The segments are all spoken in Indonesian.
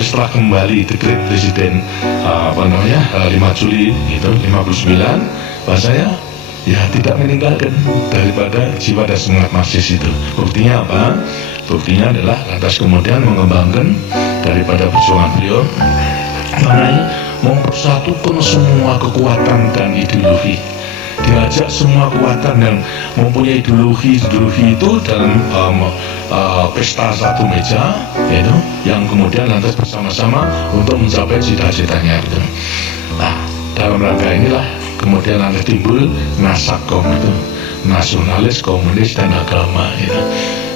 setelah kembali dekret Presiden 5 Juli itu 59, bahasanya ya tidak meninggalkan daripada jiwa dan semangat Marxis itu. Buktinya apa? Buktinya adalah lantas kemudian mengembangkan daripada perjuangan beliau mengenai mempersatukan semua kekuatan dan ideologi. Diajak semua kekuatan yang mempunyai ideologi itu dalam pesta satu meja, yaitu yang kemudian lantas bersama-sama untuk mencapai cita-citanya itu. Nah, dalam rangka inilah kemudian lantas timbul Nasakom itu, nasionalis, komunis dan agama itu.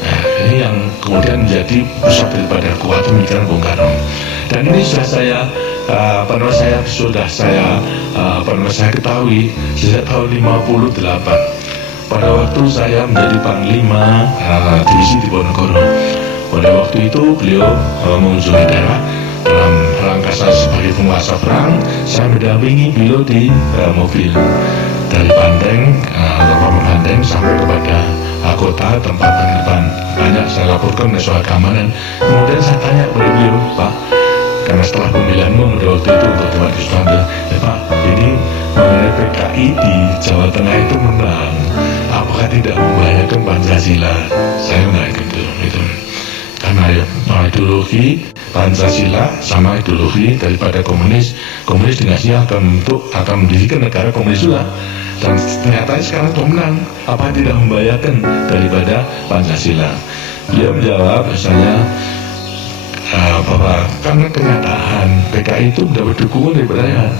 Nah, ini yang kemudian menjadi pusat daripada kuat pemikiran Bung Karno. Dan ini sudah saya ketahui sejak tahun 58 pada waktu saya menjadi Panglima Divisi Diponegoro. Pada waktu itu beliau mengunjungi daerah dalam rangka saya sebagai penguasa perang. Saya mendampingi beliau di mobil dari Bandeng, Bandeng sampai kepada kota tempat penginapan. Banyak saya laporkan soal keamanan. Kemudian saya tanya kepada beliau, Pak, karena setelah pemilihanmu pada waktu itu untuk tempat kesulitan, ya Pak, ini mengenai PKI di Jawa Tengah itu menang, apakah tidak membahayakan Pancasila? Saya enggak gitu. Karena ya, ideologi Pancasila sama ideologi daripada komunis dinasnya akan mendirikan negara komunis juga. Dan ternyata sekarang pemenang, apa tidak membahayakan daripada Pancasila? Dia menjawab bahasanya bahwa karena kenyataan PKI itu mendapat dukungan daripada rakyat.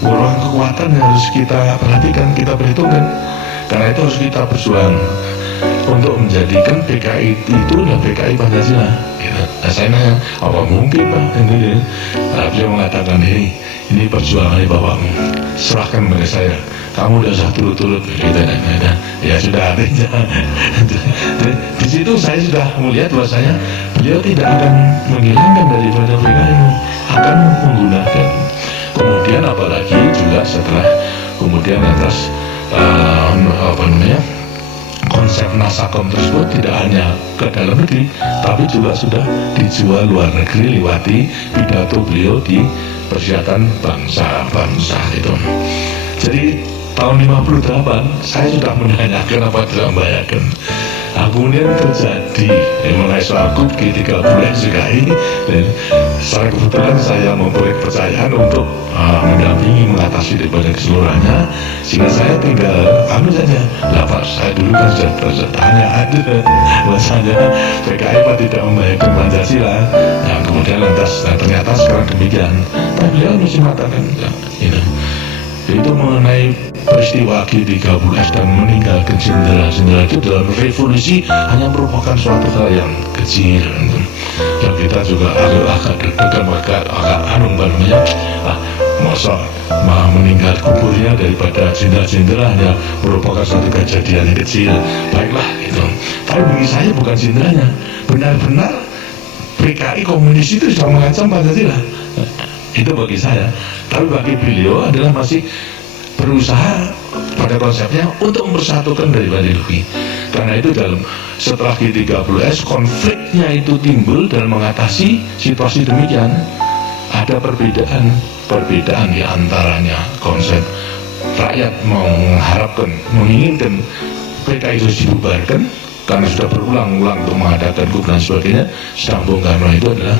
Merupakan kekuatan yang harus kita perhatikan, kita perhitungkan. Karena itu harus kita berjuang untuk menjadikan PKI itu dan PKI Pancasila. Nah, saya nanya, apa mungkin Pak? Nah, beliau mengatakan ini perjuangan bapakmu, serahkan kepada saya. Kamu udah usah turut-turut gitu. Ya sudah, artinya di situ saya sudah melihat bahwasanya beliau tidak akan menghilangkan daripada PKI, akan menggunakan. Kemudian apalagi juga setelah kemudian atas konsep Nasakom tersebut tidak hanya ke dalam negeri, tapi juga sudah dijual luar negeri lewati pidato beliau di Perserikatan Bangsa-Bangsa itu. Jadi tahun 58 saya sudah menanyakan apa tidak membahayakan. Kemudian terjadi mengenai soal KUB G30SPKI, dan secara kebetulan saya memperoleh kepercayaan untuk mendampingi mengatasi daripada keseluruhannya, sehingga saya tinggal saja. Lah Pak, saya dulu kan sudah tanya ada bahasanya PKI Pak tidak membahayakan Pancasila. Nah, kemudian lantas ternyata sekarang demikian. Tapi beliau masih mengatakan itu mengenai peristiwa G30S dan meninggalkan jenderal-jenderal itu dalam revolusi hanya merupakan suatu hal yang kecil. Dan kita juga agak deg-degan, agak masa meninggal kuburnya daripada jenderal-jenderal hanya merupakan suatu kejadian yang kecil. Baiklah itu. Tapi bagi saya bukan jenderalnya, benar-benar PKI komunis itu sudah mengancam Pancasila. Itu bagi saya. Tapi bagi beliau adalah masih berusaha pada konsepnya untuk mempersatukan daripada ideologi. Karena itu setelah G30S konfliknya itu timbul dan mengatasi situasi demikian. Ada perbedaan di antaranya konsep rakyat menginginkan PKI itu dibubarkan karena sudah berulang-ulang untuk mengadakan KUB dan sebagainya. Sedang Bung Karno itu adalah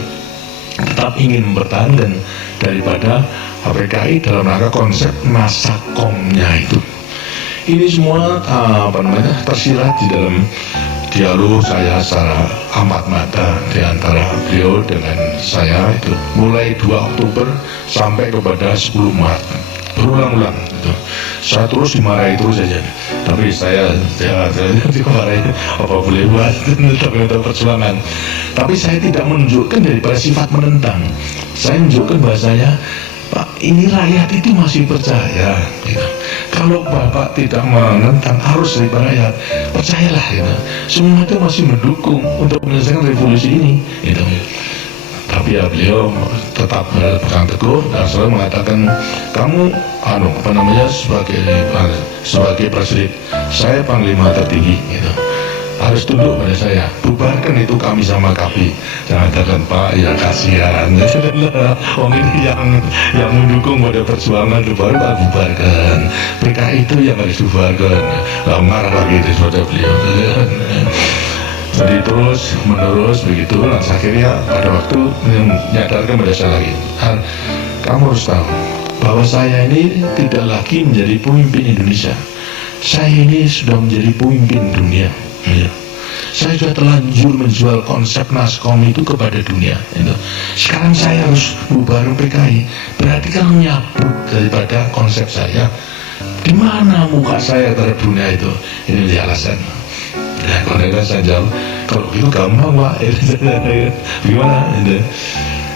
tetap ingin mempertahankan daripada PKI dalam rangka konsep Nasakomnya itu. Ini semua tersirat di dalam dialog saya secara amat mata di antara beliau dengan saya itu mulai 2 Oktober sampai kepada 10 Maret berulang-ulang gitu. Saya terus dimarahi terus saja, tapi saya dimarahi apa boleh buat untuk perjuangan. Tapi saya tidak menunjukkan daripada sifat menentang. Saya menunjukkan bahasanya, Pak, ini rakyat itu masih percaya gitu. Kalau Bapak tidak menentang arus dari rakyat, percayalah gitu. Semua itu masih mendukung untuk menyelesaikan revolusi ini gitu. Tapi ya beliau tetap berpegang teguh dan selalu mengatakan, kamu sebagai presiden, saya panglima tertinggi gitu. harus tunduk pada saya. Bubarkan itu kami sama KP. Jangan katakan Pak, ya kasihan. Wong ini yang mendukung pada perjuangan baru Pak bubarkan. PKI itu yang harus dibubarkan. Marah lagi itu pada beliau. Jadi terus menerus begitu. Lalu akhirnya pada waktu menyadarkan pada saya lagi, kamu harus tahu bahwa saya ini tidak lagi menjadi pemimpin Indonesia. Saya ini sudah menjadi pemimpin dunia. Ya. Saya sudah terlanjur menjual konsep Naskom itu kepada dunia. Itu. Sekarang saya harus bubar PKI. Berarti kan menyabut daripada konsep saya. Di mana muka saya terhadap dunia itu? Ini dia alasan. Ya, kalau saya jawab, kalau itu gampang Pak. Gimana? Itu.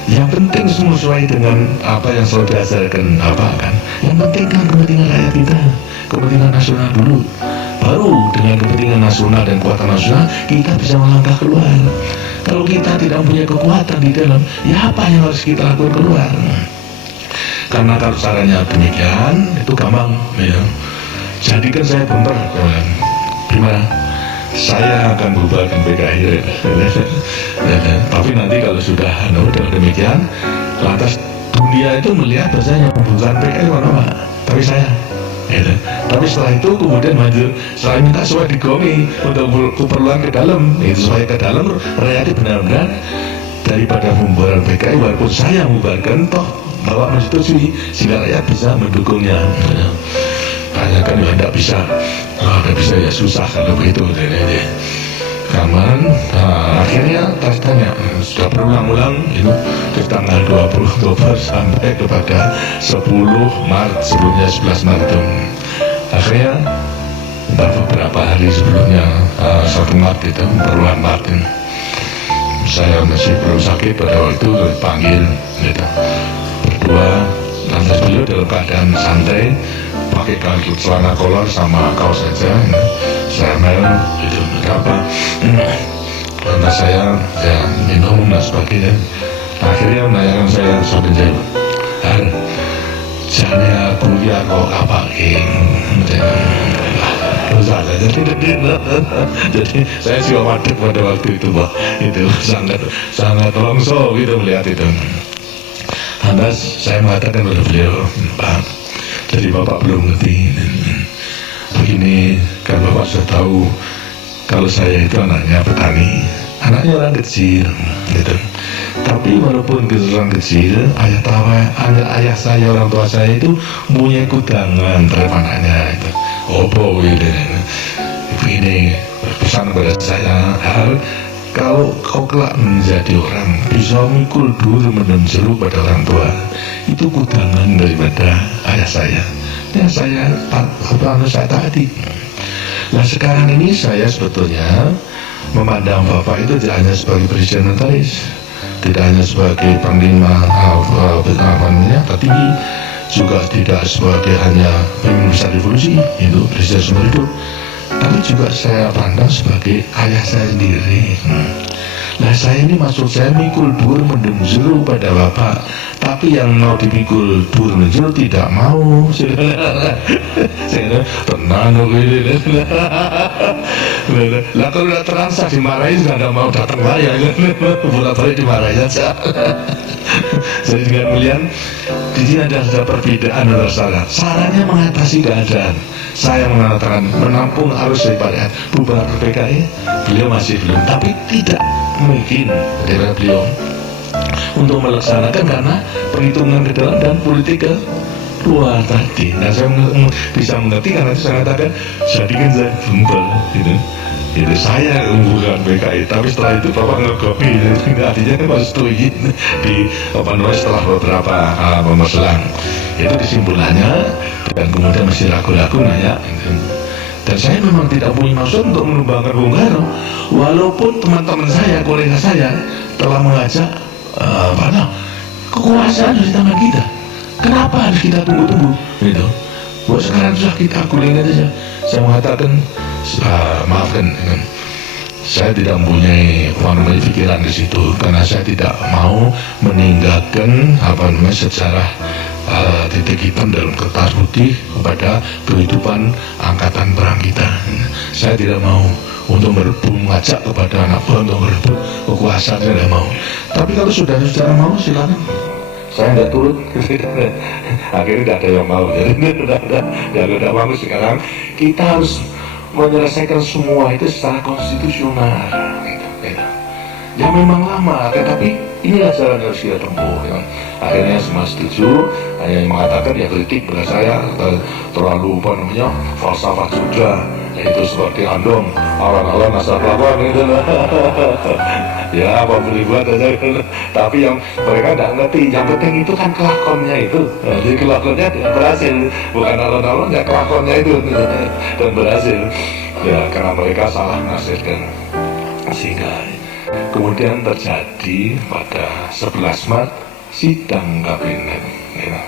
Yang penting semua sesuai dengan apa yang selalu diajarkan apa kan. Yang penting kan kepentingan rakyat kita, kepentingan nasional dulu. Baru dengan kepentingan nasional dan kekuatan nasional kita bisa melangkah keluar. Kalau kita tidak punya kekuatan di dalam, ya apa yang harus kita lakukan keluar? Karena kalau caranya demikian, itu gampang. Ya. Jadikan saya bumper, kawan. Gimana? Saya akan bubarkan PKI. Tapi nanti kalau sudah demikian, lantas dunia itu melihat bahasanya bukan PKI apa, tapi saya. Tapi setelah itu kemudian maju, saya minta supaya digongi untuk keperluan ke dalam, supaya ke dalam rakyat benar-benar daripada membubarkan PKI, walaupun saya membubarkan toh bahwa menyetujui sehingga rakyat bisa mendukungnya. Hanya kan ya tidak bisa, tidak bisa ya susah kalau begitu. Kaman, akhirnya tanya sudah berulang-ulang itu dari tanggal 20 Oktober sampai kepada 10 Maret, sebelumnya 11 Maret. Akhirnya beberapa hari sebelumnya 1 Maret itu perluan Martin. Saya masih belum sakit pada waktu itu dipanggil gitu. Berdua, lantas beliau dalam keadaan santai, pakai celana kolor sama kaos saja. Saya merah itu apa? Karena saya ya minum dan sebagainya. Akhirnya menanyakan saya sambil jawab, jangan aku ya kau apa king? Jadi saya juga waduh pada waktu itu Pak, itu sangat longso gitu melihat itu. Lantas saya mengatakan kepada beliau, Pak, jadi Bapak belum ngerti. Begini, kan Bapak sudah tahu kalau saya itu anaknya petani, anaknya orang kecil, gitu. Tapi walaupun orang kecil, ayah saya, orang tua saya itu punya kudangan terhadap anaknya. Itu. Opo, gitu. Begini, pesan kepada saya, kalau kau kelak menjadi orang bisa mikul dur menenun jeruk pada orang tua, itu kudangan daripada ayah saya. Ya saya tadi. Nah sekarang ini saya sebetulnya memandang Bapak itu tidak hanya sebagai presiden notaris, tidak hanya sebagai panglima tapi juga tidak sebagai hanya pemimpin besar revolusi, itu presiden seumur hidup, tapi juga saya pandang sebagai ayah saya sendiri. Nah saya ini maksud saya mikul dur mendenjuru pada Bapak, tapi yang mau dipikul dur mendenjuru tidak mau. Saya tenang begini. Lah kalau udah terasa dimarahin nggak mau datang bayar, bolak-balik dimarahin aja. Jadi dengan mulian, di sini ada perbedaan antara saran. Sarannya mengatasi keadaan. Saya mengatakan menampung arus daripada bubar PKI, beliau masih belum, tapi tidak mungkin dari beliau untuk melaksanakan karena perhitungan ke dalam dan politik ke luar tadi. Nah saya bisa mengerti karena saya katakan jadikan saya bumper gitu. Itu saya unggulkan PKI, tapi setelah itu Bapak ngegopi, artinya kan harus setuju di setelah beberapa pemerselang. Itu kesimpulannya, dan kemudian masih ragu-ragu nanya. Dan saya memang tidak punya maksud untuk menumbangkan Bung Karno, walaupun teman-teman saya, kolega saya telah mengajak kekuasaan di tangan kita. Kenapa harus kita tunggu-tunggu? Gitu. Buat sekarang sudah kita gulingin saja. Saya mengatakan, maafkan, saya tidak mempunyai pikiran di situ karena saya tidak mau meninggalkan sejarah titik hitam dalam kertas putih kepada kehidupan angkatan perang kita. Saya tidak mau untuk merebut, mengajak kepada anak buah untuk merebut kekuasaan, saya tidak mau. Tapi kalau saudara-saudara mau, silakan. Saya tidak turut. Akhirnya tidak ada yang mau. Jadi tidak mau. Sekarang kita harus menyelesaikan semua itu secara konstitusional. Ya memang lama, tetapi inilah jalan yang harus kita tempuh. Ya. Akhirnya semua setuju, hanya yang mengatakan ya kritik pada saya terlalu falsafah juga, itu seperti andong awan-awan asal lawan gitu lah. Ya apa boleh buat aja. Tapi yang mereka tidak ngerti, yang penting itu kan kelakonnya itu. Jadi kelakonnya berhasil, bukan alon-alon ya, kelakonnya itu dan berhasil. Ya karena mereka salah menafsirkan, sehingga kemudian terjadi pada 11 Maret sidang kabinet. Ya.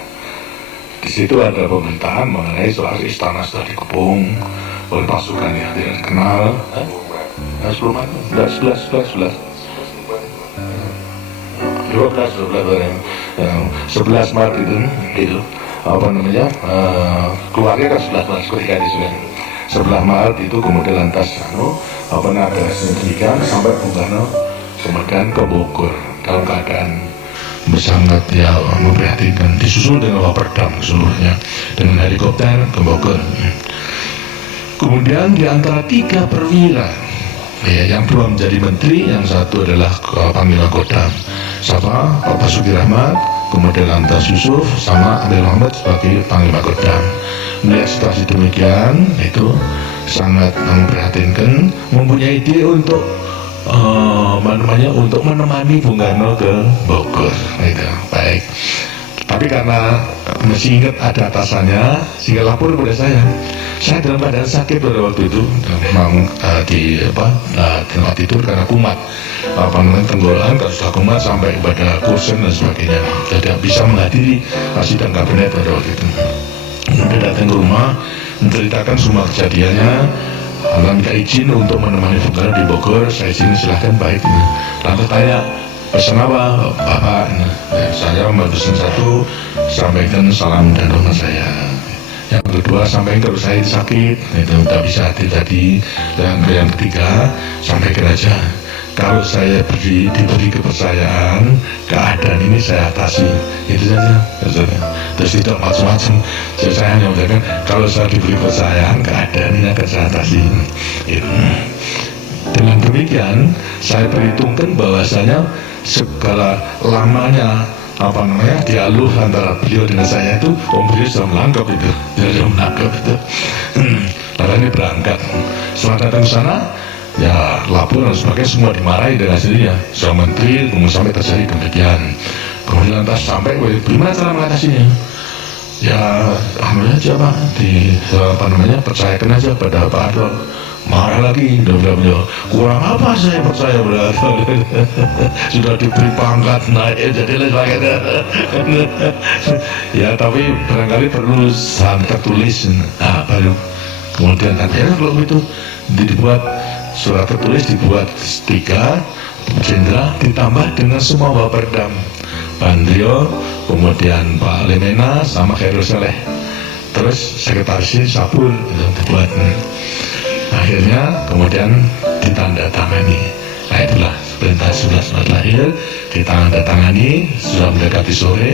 Di situ ada pemerintahan mengenai soal istana sudah dikepung oleh pasukan yang tidak dikenal. 10 Maret, 11 Maret itu apa namanya, keluarga kan 11 Maret ketika itu 11 Maret itu kemudian lantas ada demikian sampai Bung Karno kemudian ke Bogor dalam keadaan sangat ya memprihatinkan, disusul dengan Waperdam seluruhnya dengan helikopter ke Bogor. Kemudian di antara 3 perwira ya, yang 2 menjadi menteri, yang 1 adalah Panglima Kodam, sama Pak Basuki Rahmat, kemudian lantas Yusuf sama Abdul Muhammad sebagai Panglima Kodam. Melihat situasi demikian itu sangat memprihatinkan, mempunyai ide untuk untuk menemani Bung Karno ke Bogor. Itu baik. Tapi karena masih ingat ada atasannya, sehingga lapor kepada saya. Saya dalam keadaan sakit pada waktu itu, memang di tempat tidur karena kumat, tenggorokan kalau sudah kumat sampai pada kursen dan sebagainya, tidak bisa menghadiri sidang kabinet pada waktu itu. Kemudian datang ke rumah, menceritakan semua kejadiannya, minta izin untuk menemani Bung Karno di Bogor. Saya izin, silahkan, baik. Lalu tanya, pesan apa Bapak? Saya pesan 1, sampaikan salam dan hormat saya. Yang kedua, sampaikan kalau saya sakit, itu tidak bisa hadir tadi. Dan yang ketiga, sampaikan aja kalau saya diberi kepercayaan, keadaan ini saya atasi. Itu saja. Terus tidak macam-macam. Saya hanya mengatakan kalau saya diberi kepercayaan, keadaan ini akan saya atasi. Itu. Dengan demikian, saya perhitungkan bahwasanya segala lamanya dialog antara beliau dengan saya itu, beliau sudah menangkap itu, Lalu ini berangkat. Setelah datang ke sana, ya lapor dan sebagainya, semua dimarahi dengan hasilnya. Seorang menteri kemudian sampai terjadi demikian. Kemudian lantas sampai bagaimana cara mengatasinya? Ya alhamdulillah aja Pak, percayakan aja pada Pak Harto. Marah lagi, kurang apa saya percaya berarti sudah diberi pangkat naik jadi lain. Ya tapi barangkali perlu tertulis. Baru kemudian akhirnya kalau itu dibuat surat tertulis, dibuat 3 jenderal ditambah dengan semua Waperdam, Bandrio, kemudian Pak Lemena sama Khairul Saleh, terus sekretaris Sabul dibuat. Akhirnya kemudian ditandatangani. Nah itulah perintah 11 Maret lahir, ditandatangani, sudah mendekati sore,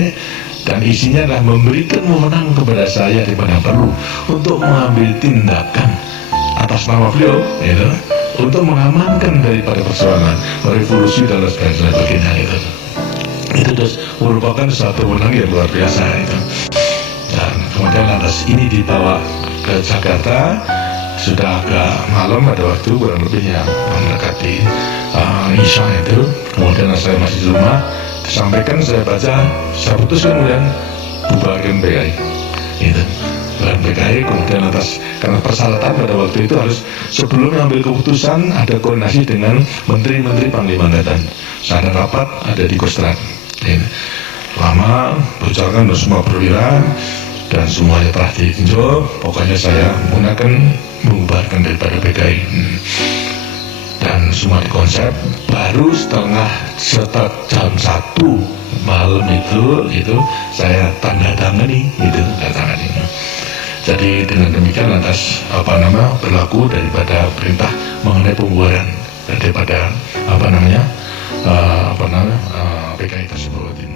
dan isinya adalah memberikan wewenang kepada saya di mana perlu untuk mengambil tindakan atas nama beliau, gitu, untuk mengamankan daripada persoalan revolusi dan sebagainya itu. Itu terus merupakan suatu wewenang yang luar biasa itu. Dan kemudian lantas ini dibawa ke Jakarta. Sudah agak malam pada waktu, kurang lebih yang mendekati Isya itu. Kemudian saya masih di rumah, disampaikan, saya baca, saya putuskan kemudian bubarkan PKI itu. Dan PKI kemudian atas, karena persyaratan pada waktu itu harus sebelum mengambil keputusan ada koordinasi dengan menteri-menteri Panglima Angkatan. Saya ada rapat, ada di Kostrad ini. Lama bicarakan dengan semua perwira dan semuanya telah ditinjau. Pokoknya saya menggunakan mengubarkan daripada PKI, dan semua dikonsep. Baru setelah jam 1 malam itu saya tanda tangani itu. Jadi dengan demikian lantas berlaku daripada perintah mengenai pembubaran daripada PKI tersebut.